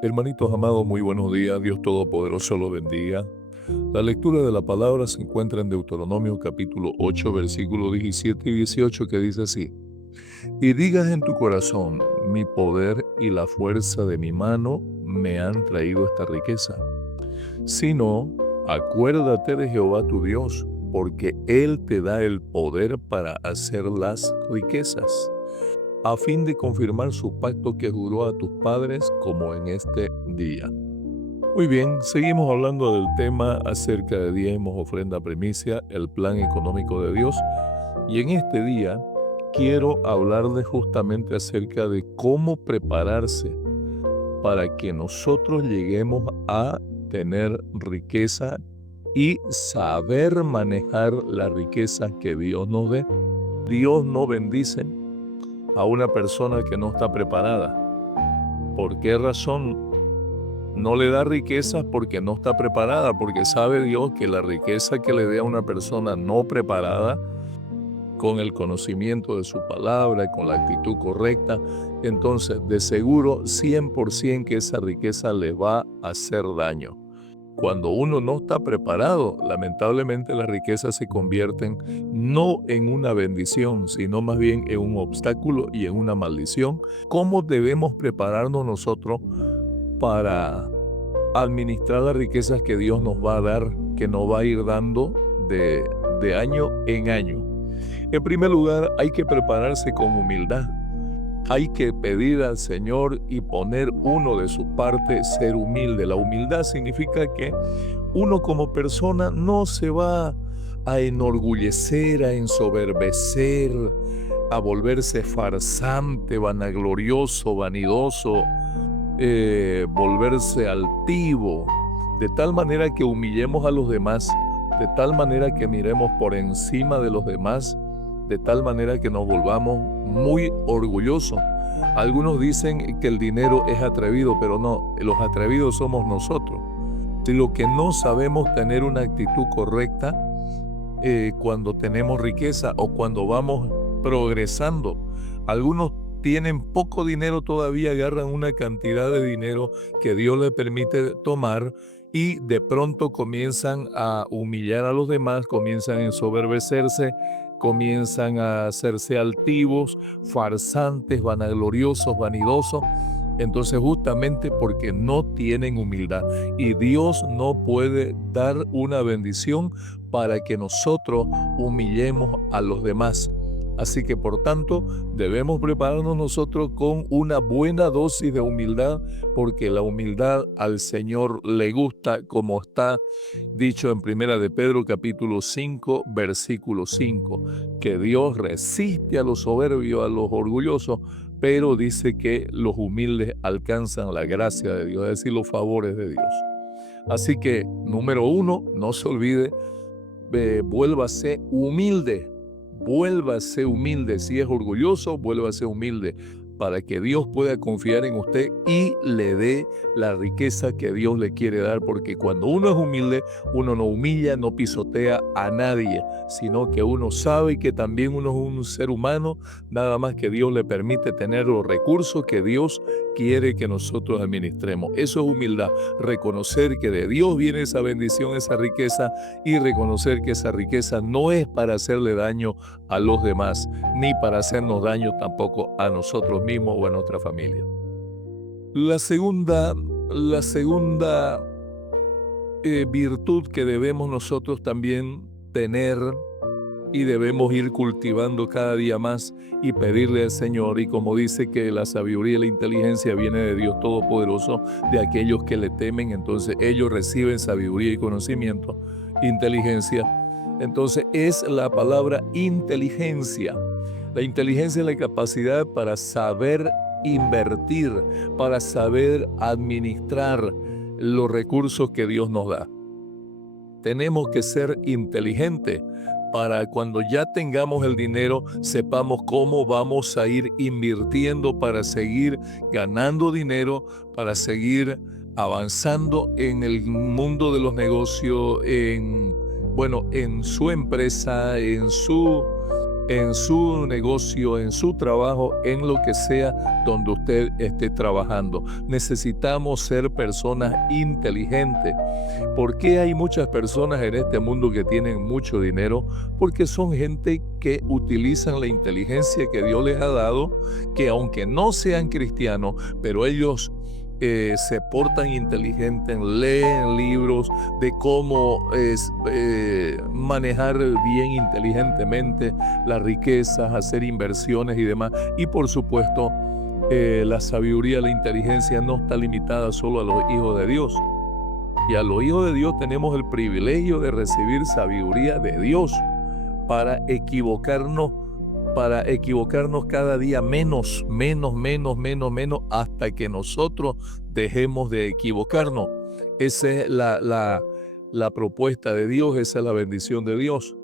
Hermanitos amados, muy buenos días. Dios Todopoderoso los bendiga. La lectura de la palabra se encuentra en Deuteronomio capítulo 8, versículos 17 y 18, que dice así: Y digas en tu corazón, mi poder y la fuerza de mi mano me han traído esta riqueza. Si no, acuérdate de Jehová tu Dios, porque Él te da el poder para hacer las riquezas, a fin de confirmar su pacto que juró a tus padres, como en este día. Muy bien, seguimos hablando del tema acerca de diezmos, ofrenda, primicia, el plan económico de Dios. Y en este día quiero hablarles justamente acerca de cómo prepararse para que nosotros lleguemos a tener riqueza y saber manejar la riqueza que Dios nos dé. Dios no bendice a una persona que no está preparada. ¿Por qué razón? No le da riqueza porque no está preparada, porque sabe Dios que la riqueza que le dé a una persona no preparada, con el conocimiento de su palabra, con la actitud correcta, entonces de seguro 100% que esa riqueza le va a hacer daño. Cuando uno no está preparado, lamentablemente las riquezas se convierten no en una bendición, sino más bien en un obstáculo y en una maldición. ¿Cómo debemos prepararnos nosotros para administrar las riquezas que Dios nos va a dar, que nos va a ir dando de año en año? En primer lugar, hay que prepararse con humildad. Hay que pedir al Señor y poner uno de su parte, ser humilde. La humildad significa que uno como persona no se va a enorgullecer, a ensoberbecer, a volverse farsante, vanaglorioso, vanidoso, volverse altivo, de tal manera que humillemos a los demás, de tal manera que miremos por encima de los demás, de tal manera que nos volvamos muy orgullosos. Algunos dicen que el dinero es atrevido, pero no, los atrevidos somos nosotros. Si lo que no sabemos tener una actitud correcta cuando tenemos riqueza o cuando vamos progresando. Algunos tienen poco dinero todavía, agarran una cantidad de dinero que Dios les permite tomar y de pronto comienzan a humillar a los demás, comienzan a ensoberbecerse, comienzan a hacerse altivos, farsantes, vanagloriosos, vanidosos. Entonces justamente porque no tienen humildad, y Dios no puede dar una bendición para que nosotros humillemos a los demás. Así que por tanto debemos prepararnos nosotros con una buena dosis de humildad, porque la humildad al Señor le gusta, como está dicho en Primera de Pedro capítulo 5 versículo 5, que Dios resiste a los soberbios, a los orgullosos, pero dice que los humildes alcanzan la gracia de Dios, es decir, los favores de Dios. Así que, número uno, no se olvide, vuélvase humilde. Vuélvase humilde. Si es orgulloso, vuélvase humilde, para que Dios pueda confiar en usted y le dé la riqueza que Dios le quiere dar, porque cuando uno es humilde, uno no humilla, no pisotea a nadie, sino que uno sabe que también uno es un ser humano, nada más que Dios le permite tener los recursos que Dios quiere que nosotros administremos. Eso es humildad, reconocer que de Dios viene esa bendición, esa riqueza, y reconocer que esa riqueza no es para hacerle daño a los demás, ni para hacernos daño tampoco a nosotros mismos o a nuestra familia. La segunda virtud que debemos nosotros también tener y debemos ir cultivando cada día más y pedirle al Señor, y como dice que la sabiduría y la inteligencia viene de Dios Todopoderoso, de aquellos que le temen, entonces ellos reciben sabiduría y conocimiento, inteligencia. Entonces es la palabra inteligencia. La inteligencia es la capacidad para saber invertir, para saber administrar los recursos que Dios nos da. Tenemos que ser inteligentes para cuando ya tengamos el dinero, sepamos cómo vamos a ir invirtiendo para seguir ganando dinero, para seguir avanzando en el mundo de los negocios, en su empresa, en su negocio, en su trabajo, en lo que sea donde usted esté trabajando. Necesitamos ser personas inteligentes. ¿Por qué hay muchas personas en este mundo que tienen mucho dinero? Porque son gente que utilizan la inteligencia que Dios les ha dado, que aunque no sean cristianos, pero ellos se portan inteligentes, leen libros de cómo manejar bien inteligentemente las riquezas, hacer inversiones y demás. Y por supuesto, la sabiduría, la inteligencia no está limitada solo a los hijos de Dios. Y a los hijos de Dios tenemos el privilegio de recibir sabiduría de Dios para equivocarnos cada día menos, hasta que nosotros dejemos de equivocarnos. Esa es la propuesta de Dios, esa es la bendición de Dios.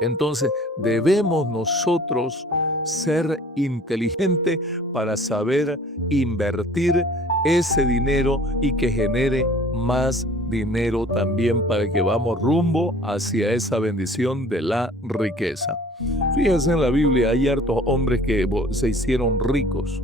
Entonces, debemos nosotros ser inteligentes para saber invertir ese dinero y que genere más dinero también, para que vamos rumbo hacia esa bendición de la riqueza. Fíjense, en la Biblia hay hartos hombres que se hicieron ricos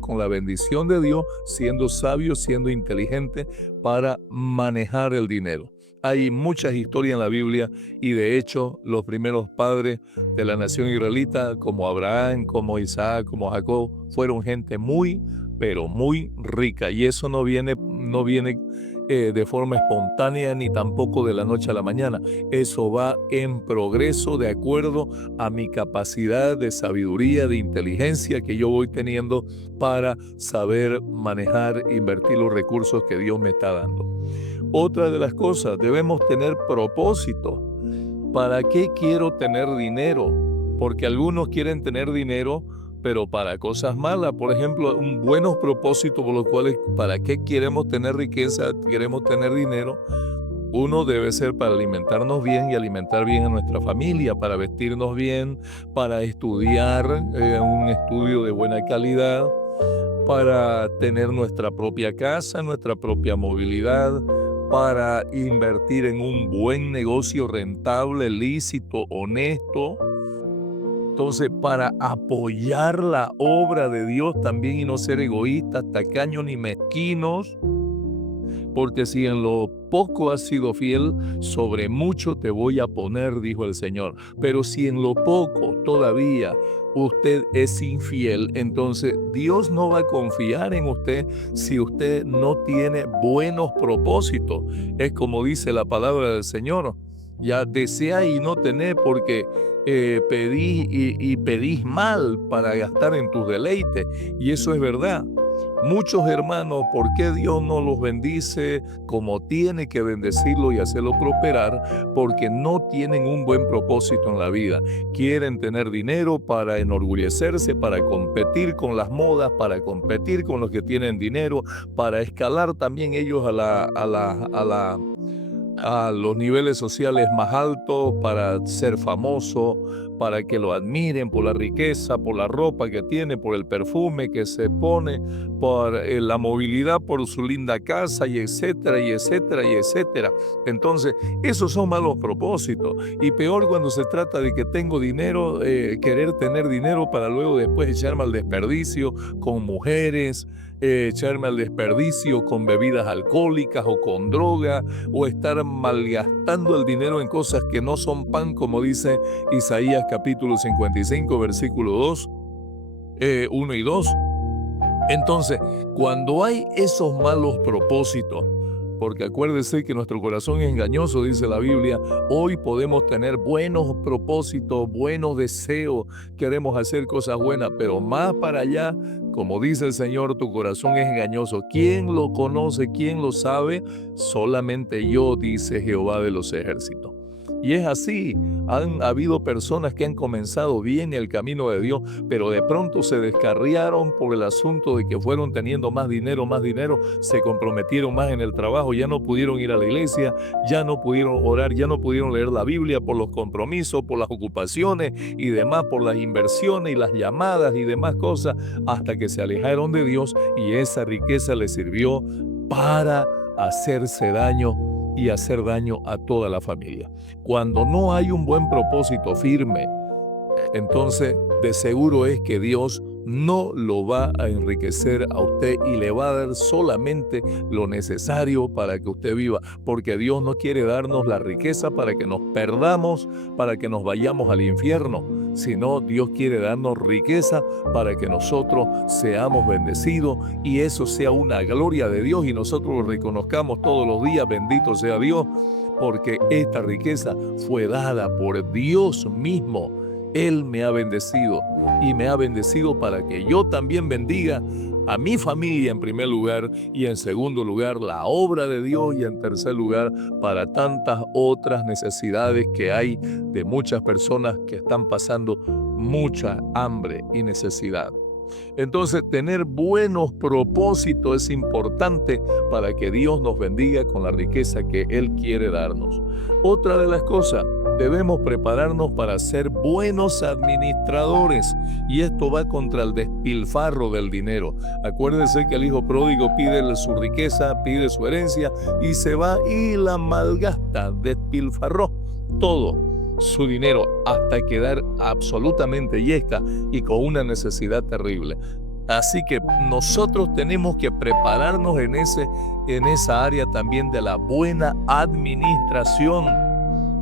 con la bendición de Dios, siendo sabios, siendo inteligentes para manejar el dinero. Hay muchas historias en la Biblia y de hecho los primeros padres de la nación israelita, como Abraham, como Isaac, como Jacob, fueron gente muy, pero muy rica, y eso no viene de forma espontánea ni tampoco de la noche a la mañana. Eso va en progreso de acuerdo a mi capacidad de sabiduría, de inteligencia que yo voy teniendo para saber manejar, invertir los recursos que Dios me está dando. Otra de las cosas, debemos tener propósito. ¿Para qué quiero tener dinero? Porque algunos quieren tener dinero, pero para cosas malas. Por ejemplo, un buenos propósitos por los cuales, ¿para qué queremos tener riqueza, queremos tener dinero? Uno debe ser para alimentarnos bien y alimentar bien a nuestra familia, para vestirnos bien, para estudiar un estudio de buena calidad, para tener nuestra propia casa, nuestra propia movilidad, para invertir en un buen negocio rentable, lícito, honesto. Entonces, para apoyar la obra de Dios también y no ser egoístas, tacaños ni mezquinos, porque si en lo poco has sido fiel, sobre mucho te voy a poner, dijo el Señor. Pero si en lo poco todavía usted es infiel, entonces Dios no va a confiar en usted si usted no tiene buenos propósitos. Es como dice la palabra del Señor: ya desea y no tenés, porque pedís y pedís mal para gastar en tus deleites. Y eso es verdad. Muchos hermanos, ¿por qué Dios no los bendice como tiene que bendecirlo y hacerlo prosperar? Porque no tienen un buen propósito en la vida. Quieren tener dinero para enorgullecerse, para competir con las modas, para competir con los que tienen dinero, para escalar también ellos a los niveles sociales más altos, para ser famoso, para que lo admiren por la riqueza, por la ropa que tiene, por el perfume que se pone, por la movilidad, por su linda casa, y etcétera, y etcétera, y etcétera. Entonces, esos son malos propósitos. Y peor cuando se trata de que tengo dinero, querer tener dinero para luego después echarme al desperdicio con mujeres, echarme al desperdicio con bebidas alcohólicas o con droga, o estar malgastando el dinero en cosas que no son pan, como dice Isaías capítulo 55, versículo 2, 1 y 2. Entonces, cuando hay esos malos propósitos, porque acuérdese que nuestro corazón es engañoso, dice la Biblia, hoy podemos tener buenos propósitos, buenos deseos, queremos hacer cosas buenas, pero más para allá, como dice el Señor, tu corazón es engañoso. ¿Quién lo conoce? ¿Quién lo sabe? Solamente yo, dice Jehová de los ejércitos. Y es así. Han habido personas que han comenzado bien el camino de Dios, pero de pronto se descarriaron por el asunto de que fueron teniendo más dinero, se comprometieron más en el trabajo, ya no pudieron ir a la iglesia, ya no pudieron orar, ya no pudieron leer la Biblia por los compromisos, por las ocupaciones y demás, por las inversiones y las llamadas y demás cosas, hasta que se alejaron de Dios, y esa riqueza les sirvió para hacerse daño, y hacer daño a toda la familia. Cuando no hay un buen propósito firme, entonces de seguro es que Dios no lo va a enriquecer a usted y le va a dar solamente lo necesario para que usted viva, porque Dios no quiere darnos la riqueza para que nos perdamos, para que nos vayamos al infierno, sino Dios quiere darnos riqueza para que nosotros seamos bendecidos y eso sea una gloria de Dios y nosotros lo reconozcamos todos los días, bendito sea Dios, porque esta riqueza fue dada por Dios mismo. Él me ha bendecido y me ha bendecido para que yo también bendiga a mi familia en primer lugar y en segundo lugar la obra de Dios y en tercer lugar para tantas otras necesidades que hay de muchas personas que están pasando mucha hambre y necesidad. Entonces, tener buenos propósitos es importante para que Dios nos bendiga con la riqueza que Él quiere darnos. Otra de las cosas, debemos prepararnos para ser buenos administradores y esto va contra el despilfarro del dinero. Acuérdense que el hijo pródigo pide su riqueza, pide su herencia y se va y la malgasta, despilfarró todo su dinero hasta quedar absolutamente yesca y con una necesidad terrible. Así que nosotros tenemos que prepararnos en esa área también de la buena administración.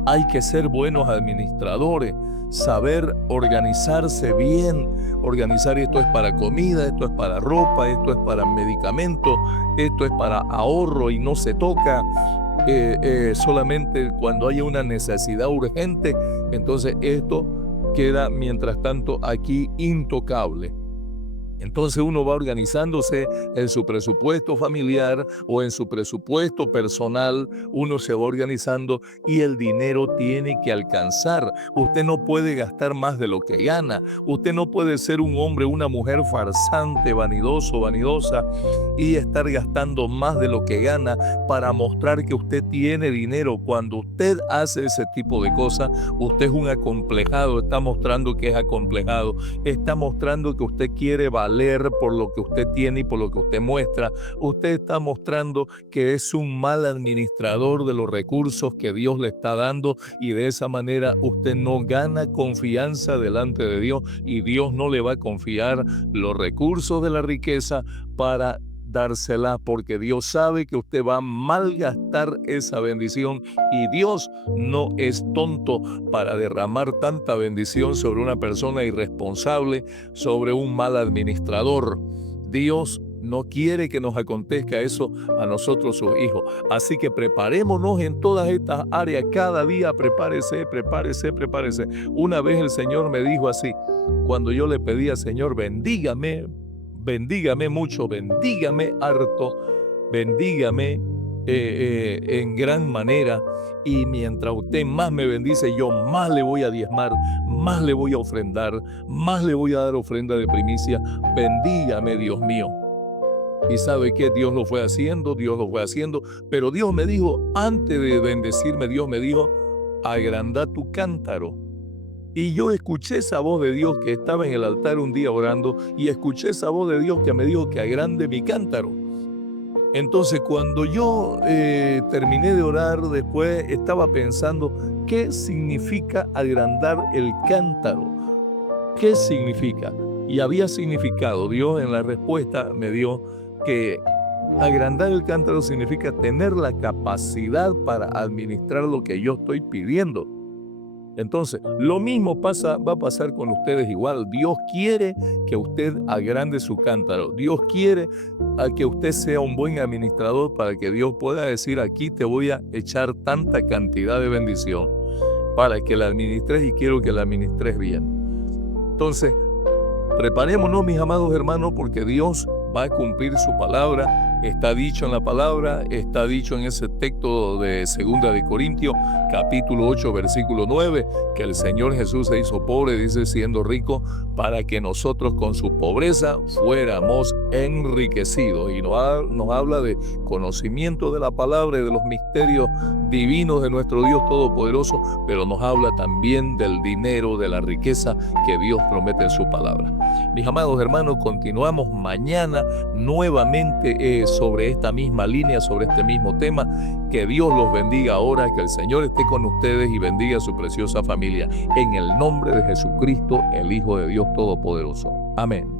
Hay que ser buenos administradores, saber organizarse bien. Organizar esto es para comida, esto es para ropa, esto es para medicamentos, esto es para ahorro y no se toca. Solamente cuando haya una necesidad urgente, entonces esto queda mientras tanto aquí intocable. Entonces uno va organizándose en su presupuesto familiar o en su presupuesto personal, uno se va organizando y el dinero tiene que alcanzar. Usted no puede gastar más de lo que gana. Usted no puede ser un hombre, una mujer farsante, vanidoso, vanidosa y estar gastando más de lo que gana para mostrar que usted tiene dinero. Cuando usted hace ese tipo de cosas, usted es un acomplejado, está mostrando que es acomplejado, está mostrando que usted quiere valer por lo que usted tiene y por lo que usted muestra. Usted está mostrando que es un mal administrador de los recursos que Dios le está dando y de esa manera usted no gana confianza delante de Dios y Dios no le va a confiar los recursos de la riqueza para dársela porque Dios sabe que usted va a malgastar esa bendición y Dios no es tonto para derramar tanta bendición sobre una persona irresponsable, sobre un mal administrador. Dios no quiere que nos acontezca eso a nosotros sus hijos. Así que preparémonos en todas estas áreas. Cada día prepárese, prepárese, prepárese. Una vez el Señor me dijo así, cuando yo le pedía, Señor, bendígame mucho, bendígame harto, bendígame en gran manera y mientras usted más me bendice, yo más le voy a diezmar, más le voy a ofrendar, más le voy a dar ofrenda de primicia. Bendígame, Dios mío. Y sabe que Dios lo fue haciendo, pero Dios me dijo, antes de bendecirme, Dios me dijo, agranda tu cántaro. Y yo escuché esa voz de Dios que estaba en el altar un día orando y escuché esa voz de Dios que me dijo que agrande mi cántaro. Entonces cuando yo terminé de orar, después estaba pensando, ¿qué significa agrandar el cántaro? ¿Qué significa? Y había significado, Dios en la respuesta me dio que agrandar el cántaro significa tener la capacidad para administrar lo que yo estoy pidiendo. Entonces, lo mismo va a pasar con ustedes igual. Dios quiere que usted agrande su cántaro. Dios quiere que usted sea un buen administrador para que Dios pueda decir, aquí te voy a echar tanta cantidad de bendición para que la administres y quiero que la administres bien. Entonces, preparémonos, mis amados hermanos, porque Dios va a cumplir su palabra. Está dicho en la palabra, está dicho en ese texto de 2 de Corintios, capítulo 8, versículo 9, que el Señor Jesús se hizo pobre, dice, siendo rico, para que nosotros con su pobreza fuéramos enriquecidos. Y nos habla de conocimiento de la palabra y de los misterios divinos de nuestro Dios Todopoderoso, pero nos habla también del dinero, de la riqueza que Dios promete en su palabra. Mis amados hermanos, continuamos mañana nuevamente sobre esta misma línea, sobre este mismo tema. Que Dios los bendiga ahora, que el Señor esté con ustedes y bendiga a su preciosa familia. En el nombre de Jesucristo, el Hijo de Dios Todopoderoso. Amén.